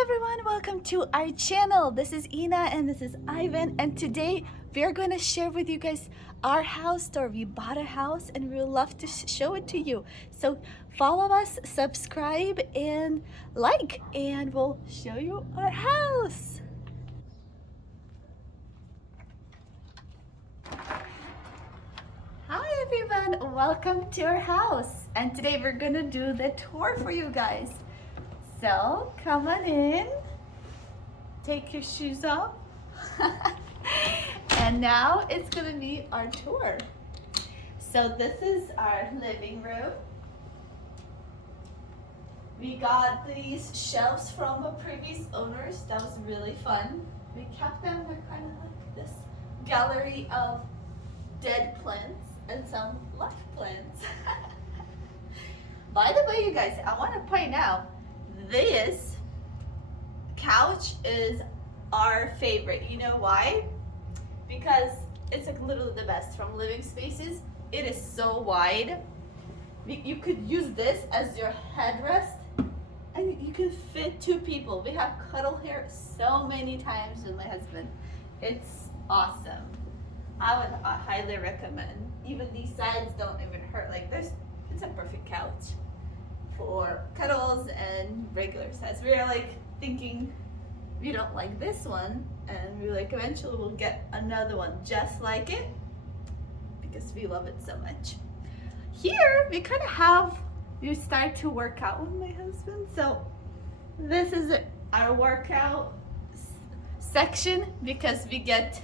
Hi everyone, welcome to our channel. This is Ina and this is Ivan, and today we're going to share with you guys our house tour. We bought a house and we would love to show it to you. So follow us, subscribe and like, and we'll show you our house. Hi everyone, welcome to our house, and today we're gonna do the tour for you guys. So come on in, take your shoes off, and now it's gonna be our tour. So this is our living room. We got these shelves from the previous owners. That was really fun. We kept them. They're kind of like this gallery of dead plants and some live plants. By the way, you guys, I want to point out, this couch is our favorite. You know why? Because it's like literally the best from Living Spaces. It is so wide. You could use this as your headrest and you can fit two people. We have cuddled here so many times with my husband. It's awesome. I would highly recommend. Even these sides don't even hurt. Like this, it's a perfect couch for cuddles and regular size. We are like thinking we don't like this one, and we like eventually we'll get another one just like it because we love it so much. Here we kind of have, we start to work out with my husband. So this is our workout section because we get,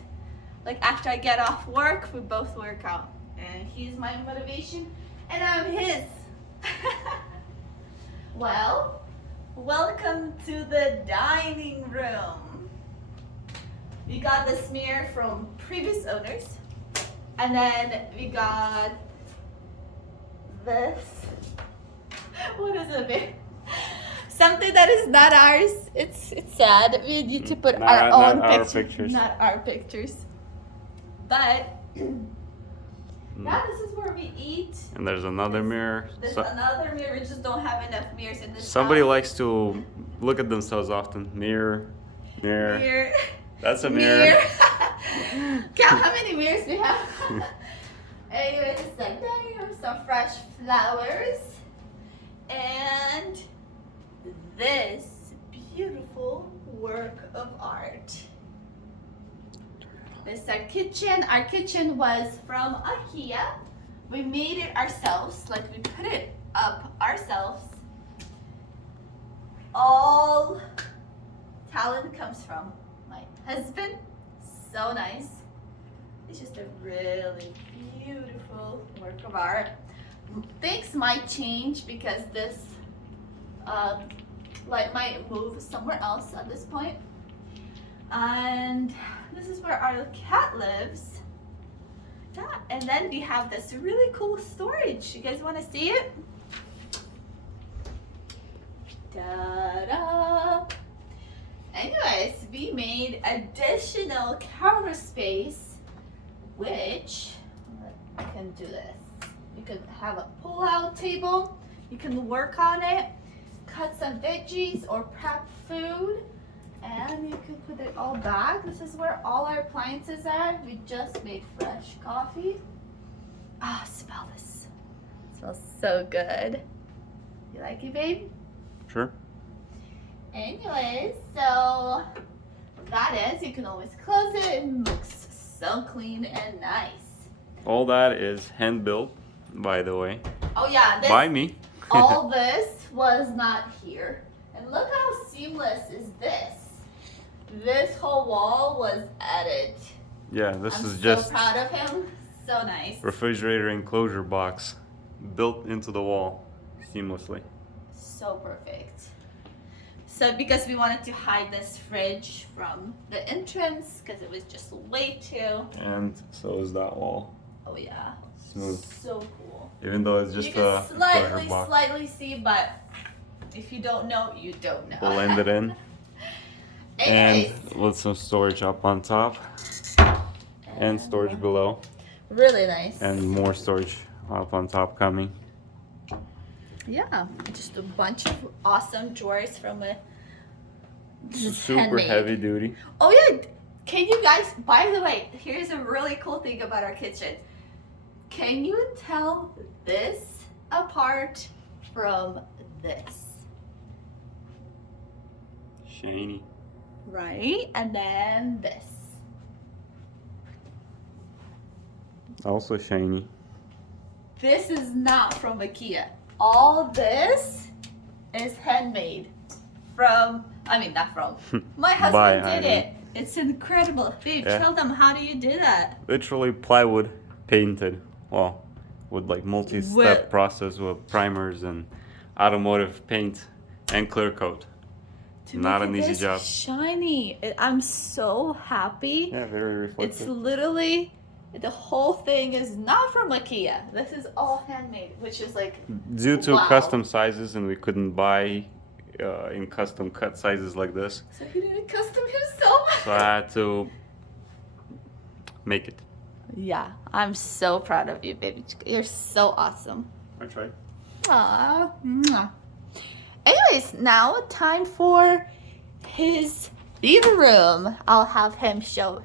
like after I get off work, we both work out. And he's my motivation and I'm his. Well, welcome to the dining room. We got this mirror from previous owners. And then we got this. What is it? Something that is not ours. It's sad. We need to put our own pictures. Not our pictures. But yeah, this is where we eat. And there's another mirror. There's another mirror. We just don't have enough mirrors in this Somebody house. likes to look at themselves often. Mirror. Mirror. That's a mirror. Count how many mirrors we have. Anyway, this is like dining room, some fresh flowers, and this beautiful work of art. This is our kitchen. Our kitchen was from IKEA. We made it ourselves, like we put it up ourselves. All talent comes from my husband. So nice. It's just a really beautiful work of art. Things might change because this light might move somewhere else at this point. And this is where our cat lives. Yeah, and then we have this really cool storage. You guys want to see it? Ta-da! Anyways, we made additional counter space, which I can do this. You can have a pull-out table. You can work on it, cut some veggies or prep food. And you can put it all back. This is where all our appliances are. We just made fresh coffee. Ah, smell this. It smells so good. You like it, babe? Sure. Anyways, so that is, you can always close it. It looks so clean and nice. All that is hand built, by the way. Oh yeah, this, by me. all this was not here. And look how seamless is this. This whole wall was added. Yeah, this is I'm just so proud of him. So nice. refrigerator enclosure box built into the wall seamlessly. So perfect. So because we wanted to hide this fridge from the entrance because it was just way too. And so is that wall. Oh yeah. Smooth. So cool. Even though it's just you can enclosure box. slightly see, but if you don't know, you don't know. Blend it in. Anyways. And with some storage up on top. And storage below. Really nice. And more storage up on top coming. Yeah, just a bunch of awesome drawers from a This is Super handmade. heavy duty. Oh yeah, can you guys, by the way, here's a really cool thing about our kitchen. Can you tell this apart from this? Shiny. Right, and then this. Also shiny. This is not from IKEA. All this is handmade from, I mean, not from. My husband did it. It's incredible. Babe, Yeah. tell them, how do you do that? Literally plywood painted. Well, with like multi-step process with primers and automotive paint and clear coat. To Not make an it easy this job. shiny. I'm so happy. Yeah, very It's reflective. literally, the whole thing is not from IKEA. This is all handmade, which is like, Due to wow. custom sizes, and we couldn't buy in custom cut sizes like this, So he did it custom himself. so I had to make it. Yeah, I'm so proud of you, baby. You're so awesome. I tried. Aww. Mwah. Anyways, now time for his theater room. I'll have him show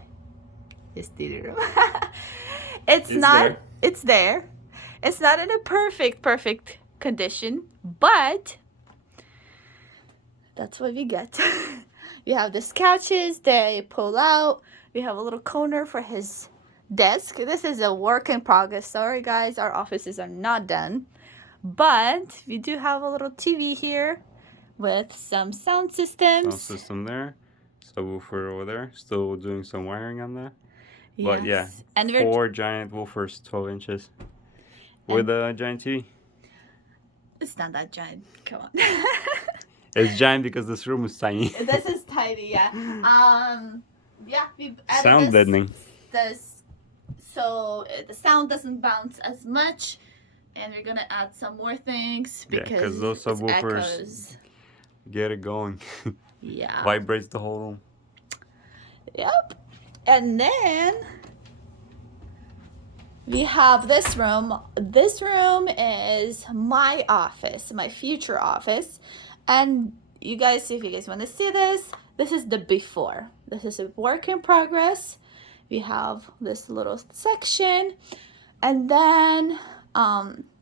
his theater room. It's not. It's there. It's not in a perfect condition, but that's what we get. We have these couches. They pull out. We have a little corner for his desk. This is a work in progress. Sorry, guys, our offices are not done. But we do have a little TV here with some sound systems. Sound system there, subwoofer over there. Still doing some wiring on that. But yeah, and 4 giant woofers, 12 inches, with a giant TV. It's not that giant. Come on. It's giant because this room is tiny. This is tiny, yeah. Yeah, we added Sound deadening. This, so the sound doesn't bounce as much. And we're gonna add some more things because those subwoofers echoes. Get it going. Yeah. Vibrates the whole room. Yep. And then we have this room. This room is my office, my future office. And you guys, if you guys want to see this, this is the before. This is a work in progress. We have this little section. And then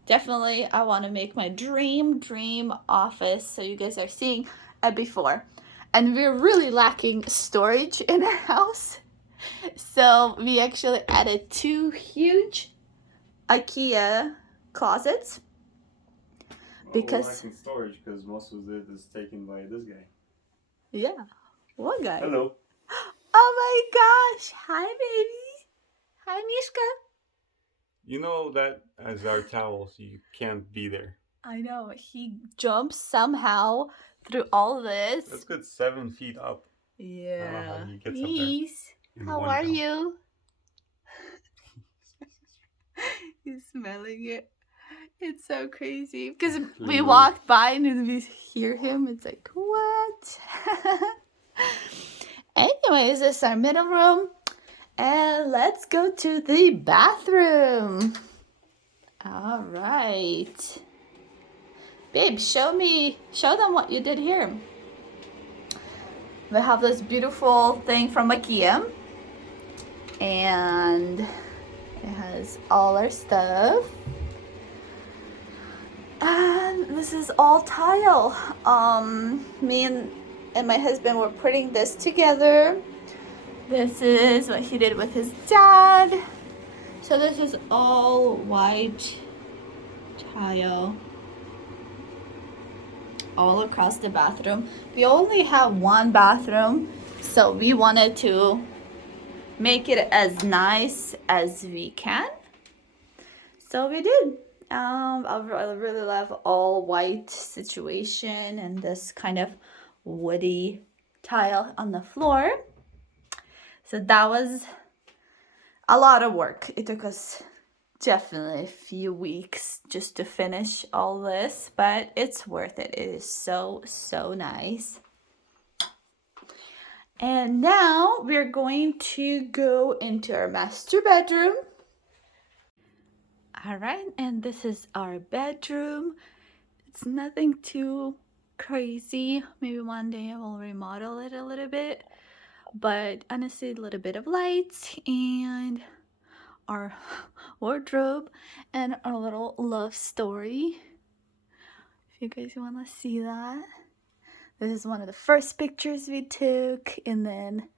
definitely I want to make my dream office. So you guys are seeing a before. And we're really lacking storage in our house. So we actually added 2 huge IKEA closets. Because lacking storage because most of it is taken by this guy. Yeah. What guy? Hello. Oh my gosh. Hi, baby. Hi, Mishka. You know that as our towels, you can't be there. I know. He jumps somehow through all this. That's good 7 feet up. Yeah. He gets up there Please. in How one are jump. you? He's smelling it. It's so crazy. Because we walked by and we hear him. It's like, what? Anyways, this is our middle room. And let's go to the bathroom. All right. Babe, show them what you did here. We have this beautiful thing from IKEA. And it has all our stuff. And this is all tile. Me and my husband were putting this together. This is what he did with his dad. So this is all white tile all across the bathroom. We only have 1 bathroom, so we wanted to make it as nice as we can. So we did. I really love all white situation and this kind of woody tile on the floor. So that was a lot of work. It took us definitely a few weeks just to finish all this, but it's worth it. It is so nice. And now we're going to go into our master bedroom. All right, and this is our bedroom. It's nothing too crazy. Maybe one day I will remodel it a little bit. But honestly, a little bit of lights and our wardrobe and our little love story. If you guys want to see that. This is one of the first pictures we took, and then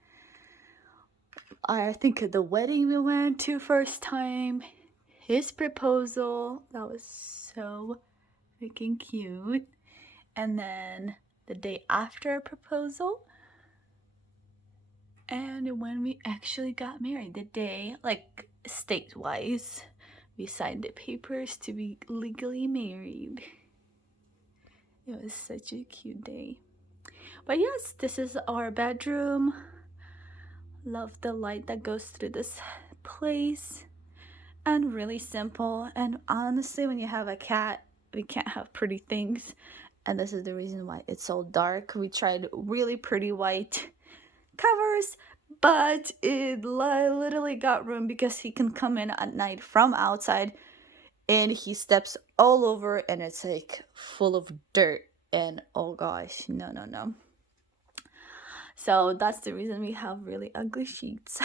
I think of the wedding we went to first time, his proposal, that was so freaking cute, and then the day after our proposal, and when we actually got married, the day, like state-wise, we signed the papers to be legally married. It was such a cute day. But yes, this is our bedroom. Love the light that goes through this place. And really simple. And honestly, when you have a cat, we can't have pretty things. And this is the reason why it's so dark. We tried really pretty white covers, but it literally got ruined because he can come in at night from outside and he steps all over and it's like full of dirt. And oh gosh, no. So that's the reason we have really ugly sheets.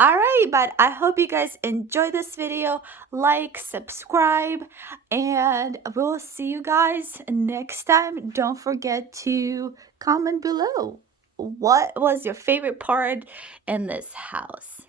Alright, but I hope you guys enjoy this video. Like, subscribe, and we'll see you guys next time. Don't forget to comment below. What was your favorite part in this house?